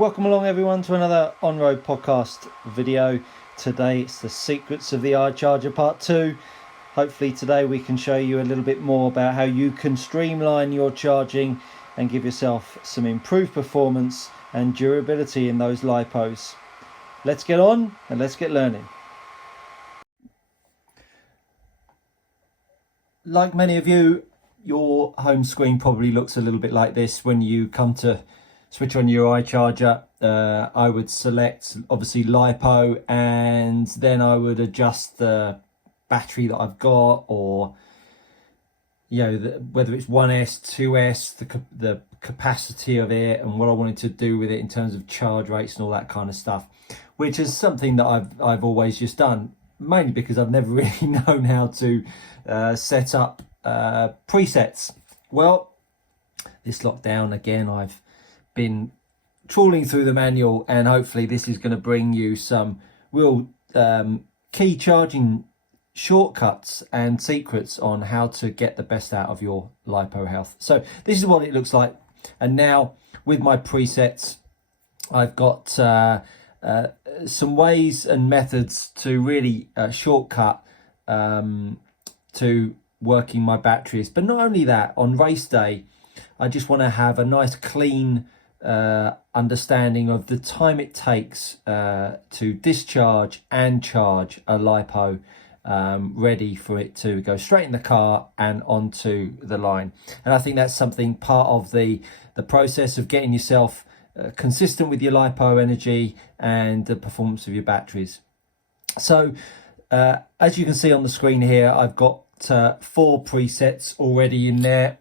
Welcome along everyone to another on-road podcast video. Today it's the secrets of the iCharger part 2. Hopefully today we can show you a little bit more about how you can streamline your charging and give yourself some improved performance and durability in those lipos. Let's get on and let's get learning. Like many of you, your home screen probably looks a little bit like this when you come to switch on your iCharger. I would select obviously lipo, and then I would adjust the battery that I've got, or whether it's 1S, 2S, the capacity of it, and what I wanted to do with it in terms of charge rates and all that kind of stuff, which is something that I've always just done, mainly because I've never really known how to set up presets. Well, this lockdown again, I've been trawling through the manual, and hopefully this is going to bring you some real key charging shortcuts and secrets on how to get the best out of your lipo health. So this is what it looks like, and now with my presets I've got some ways and methods to really shortcut to working my batteries. But not only that, on race day I just want to have a nice clean understanding of the time it takes to discharge and charge a lipo, ready for it to go straight in the car and onto the line. And I think that's something part of the process of getting yourself consistent with your lipo energy and the performance of your batteries. So as you can see on the screen here, I've got 4 presets already in there.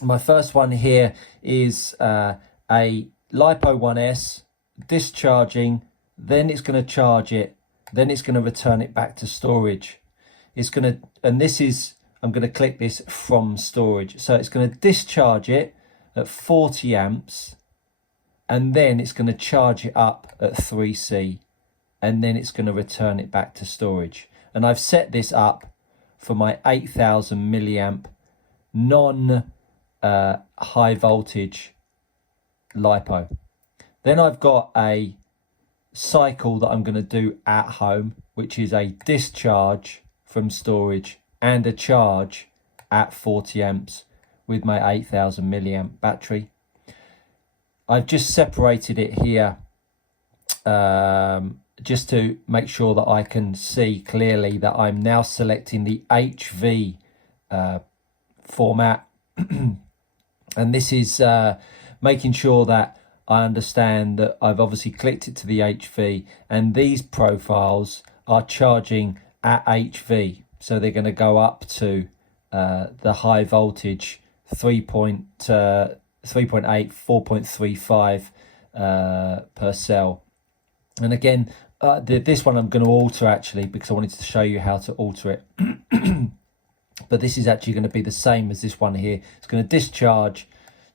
My first one here is a lipo 1S discharging, then it's going to charge it, then it's going to return it back to storage. It's going to, and this is, I'm going to click this from storage. So it's going to discharge it at 40 amps, and then it's going to charge it up at 3C, and then it's going to return it back to storage. And I've set this up for my 8000 milliamp non high voltage lipo. Then I've got a cycle that I'm going to do at home, which is a discharge from storage and a charge at 40 amps with my 8000 milliamp battery. I've just separated it here just to make sure that I can see clearly that I'm now selecting the HV format. And this is making sure that I understand that I've obviously clicked it to the HV, and these profiles are charging at HV, so they're going to go up to the high voltage 3.8, 4.35 per cell. And again, this one I'm going to alter actually, because I wanted to show you how to alter it. But this is actually going to be the same as this one here. It's going to discharge,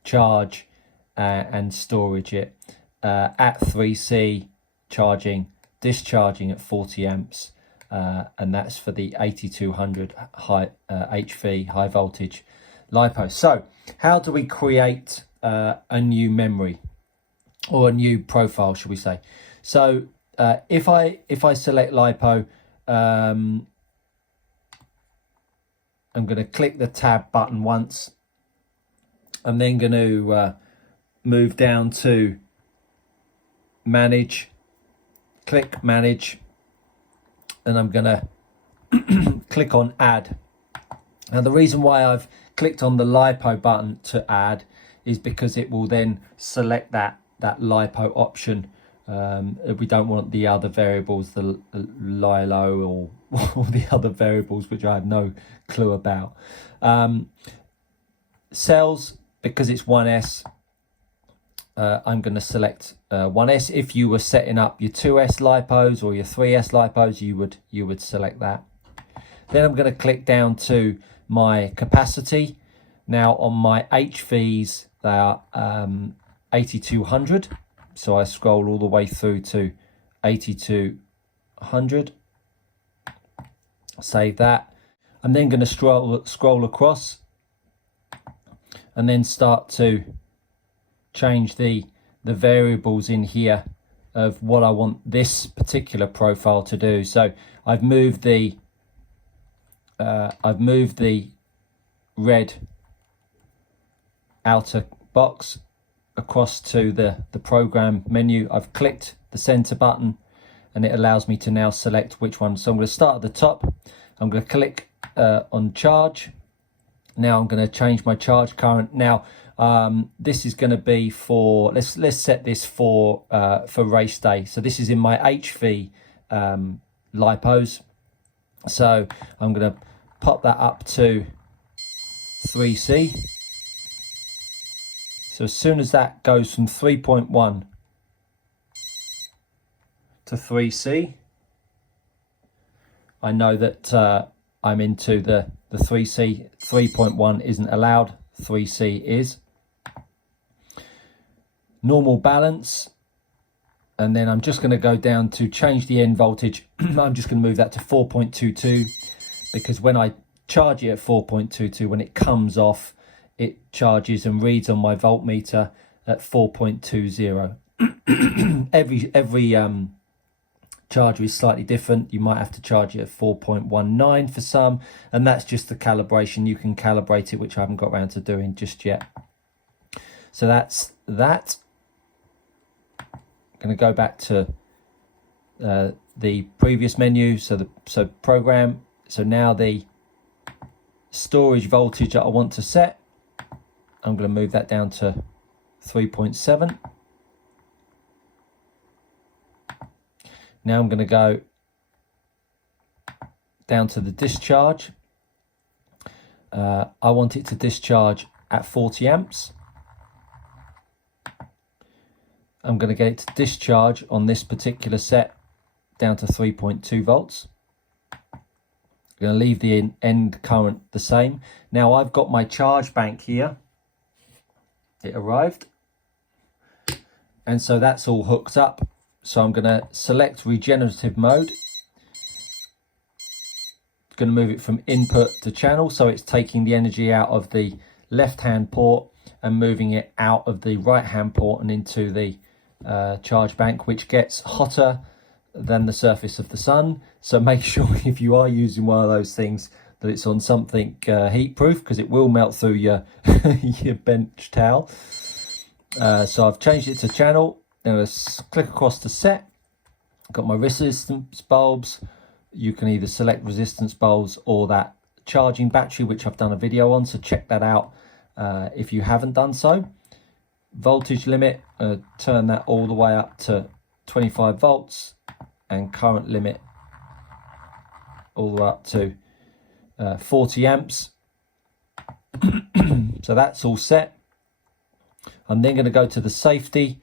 charge, and storage it at 3C, charging, discharging at 40 amps, and that's for the 8200 high HV, high voltage lipo. So how do we create a new memory, or a new profile, should we say? So if I select lipo, I'm going to click the tab button once. I'm then going to move down to manage, click manage, and I'm going to click on add. Now the reason why I've clicked on the lipo button to add is because it will then select that lipo option. We don't want the other variables, the LILO or the other variables which I have no clue about. Cells, because it's 1S, I'm going to select 1S. If you were setting up your 2S lipos or your 3S lipos, you would select that. Then I'm going to click down to my capacity. Now on my HVs, they are 8200. So I scroll all the way through to 8200. Save that. I'm then going to scroll across and then start to change the the variables in here of what I want this particular profile to do. So I've moved the red outer box across to the program menu. I've clicked the center button and it allows me to now select which one. So I'm going to start at the top. I'm going to click on charge. Now I'm going to change my charge current. Now this is going to be for, let's set this for race day. So this is in my HV lipos. So I'm going to pop that up to 3C. So as soon as that goes from 3.1 to 3C, I know that I'm into the 3C. 3.1 isn't allowed, 3C is. Normal balance, and then I'm just going to go down to change the end voltage. I'm just going to move that to 4.22, because when I charge it at 4.22, when it comes off, it charges and reads on my voltmeter at 4.20. every charger is slightly different. You might have to charge it at 4.19 for some, and that's just the calibration. You can calibrate it, which I haven't got around to doing just yet. So that's that. I'm going to go back to the previous menu. So program. So now the storage voltage that I want to set, I'm going to move that down to 3.7. Now I'm going to go down to the discharge. I want it to discharge at 40 amps. I'm going to get it to discharge on this particular set down to 3.2 volts. I'm going to leave the end current the same. Now I've got my charge bank here. It arrived. And so that's all hooked up. So I'm going to select regenerative mode. Going to move it from input to channel. So it's taking the energy out of the left-hand port and moving it out of the right-hand port and into the charge bank, which gets hotter than the surface of the sun. So make sure if you are using one of those things that it's on something heat proof, because it will melt through your your bench towel. So I've changed it to channel. Then I click across to set. I've got my resistance bulbs. You can either select resistance bulbs or that charging battery, which I've done a video on, so check that out if you haven't done so. Voltage limit, turn that all the way up to 25 volts, and current limit all the way up to 40 amps. So that's all set. I'm then going to go to the safety,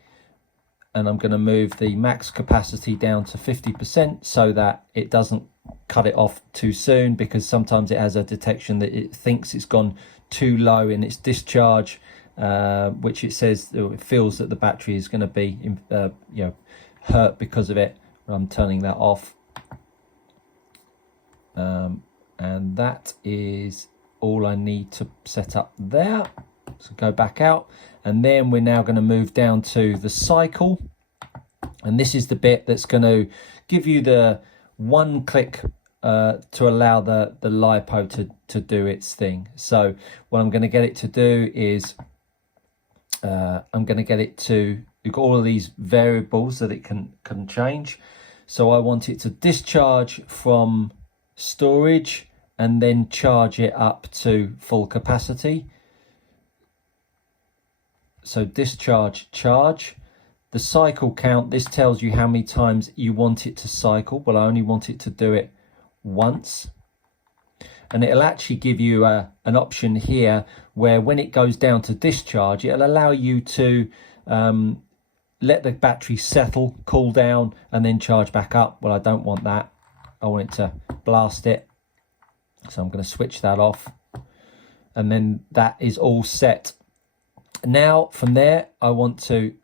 and I'm going to move the max capacity down to 50% so that it doesn't cut it off too soon, because sometimes it has a detection that it thinks it's gone too low in its discharge, which it says it feels that the battery is going to be hurt because of it. I'm turning that off, and that is all I need to set up there. So go back out, and then we're now going to move down to the cycle, and this is the bit that's going to give you the one click to allow the LiPo to do its thing. So what I'm going to get it to do is I'm going to get it to, you've got all of these variables that it can change. So I want it to discharge from storage and then charge it up to full capacity. So discharge, charge. The cycle count, this tells you how many times you want it to cycle. Well, I only want it to do it once. And it'll actually give you an option here where when it goes down to discharge, it'll allow you to let the battery settle, cool down, and then charge back up. Well, I don't want that. I want it to blast it. So I'm going to switch that off. And then that is all set. Now from there, I want to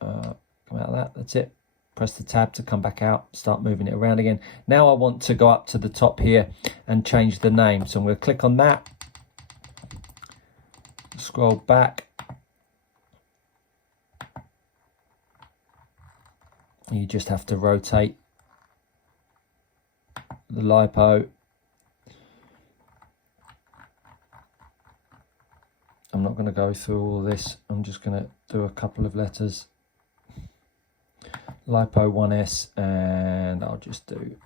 come out of that. That's it. Press the tab to come back out, start moving it around again. Now I want to go up to the top here and change the name. So I'm going to click on that, scroll back, You just have to rotate the LiPo. I'm not going to go through all this. I'm just going to do a couple of letters. LiPo 1S, and I'll just do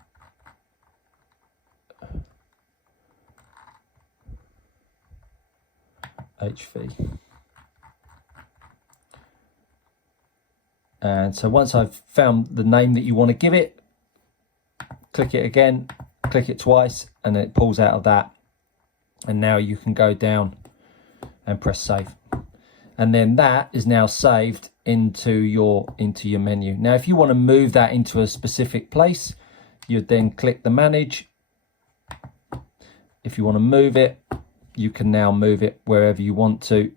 HV. And so once I've found the name that you want to give it, click it again, click it twice, and it pulls out of that. And now you can go down and press save. And then that is now saved into your menu. Now, if you want to move that into a specific place, you'd then click the manage. If you want to move it, you can now move it wherever you want to.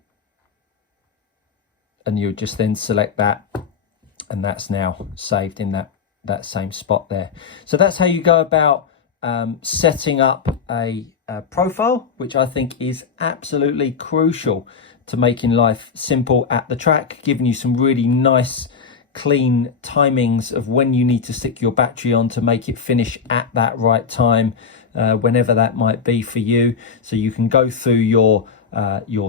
And you just then select that, and that's now saved in that same spot there. So that's how you go about setting up a profile, which I think is absolutely crucial to making life simple at the track, giving you some really nice clean timings of when you need to stick your battery on to make it finish at that right time, whenever that might be for you. So you can go through your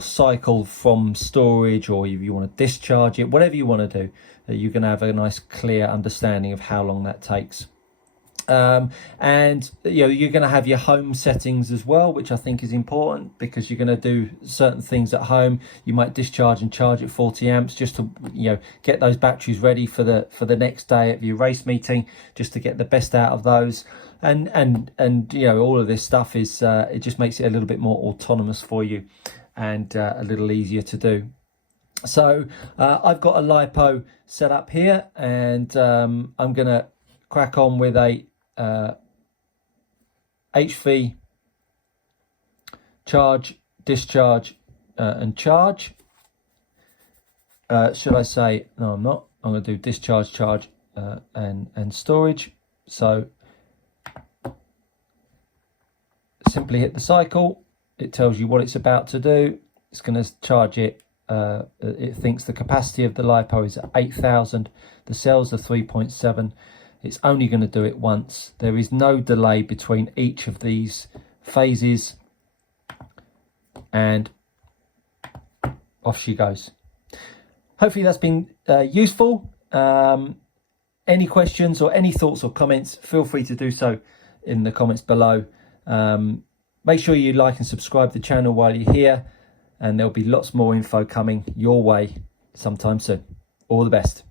cycle from storage, or if you want to discharge it, whatever you want to do, you're going to have a nice clear understanding of how long that takes. And you're going to have your home settings as well, which I think is important, because you're going to do certain things at home. You might discharge and charge at 40 amps just to get those batteries ready for the next day at your race meeting, just to get the best out of those. And all of this stuff is it just makes it a little bit more autonomous for you, and a little easier to do. So I've got a LiPo set up here, and I'm going to crack on with a HV charge, discharge, and charge. Should I say, no, I'm not. I'm going to do discharge, charge, and storage. So simply hit the cycle. It tells you what it's about to do. It's going to charge it. It thinks the capacity of the LiPo is at 8,000. The cells are 3.7. It's only going to do it once. There is no delay between each of these phases, and off she goes. Hopefully that's been useful. Any questions or any thoughts or comments, feel free to do so in the comments below. Make sure you like and subscribe to the channel while you're here, and there'll be lots more info coming your way sometime soon. All the best.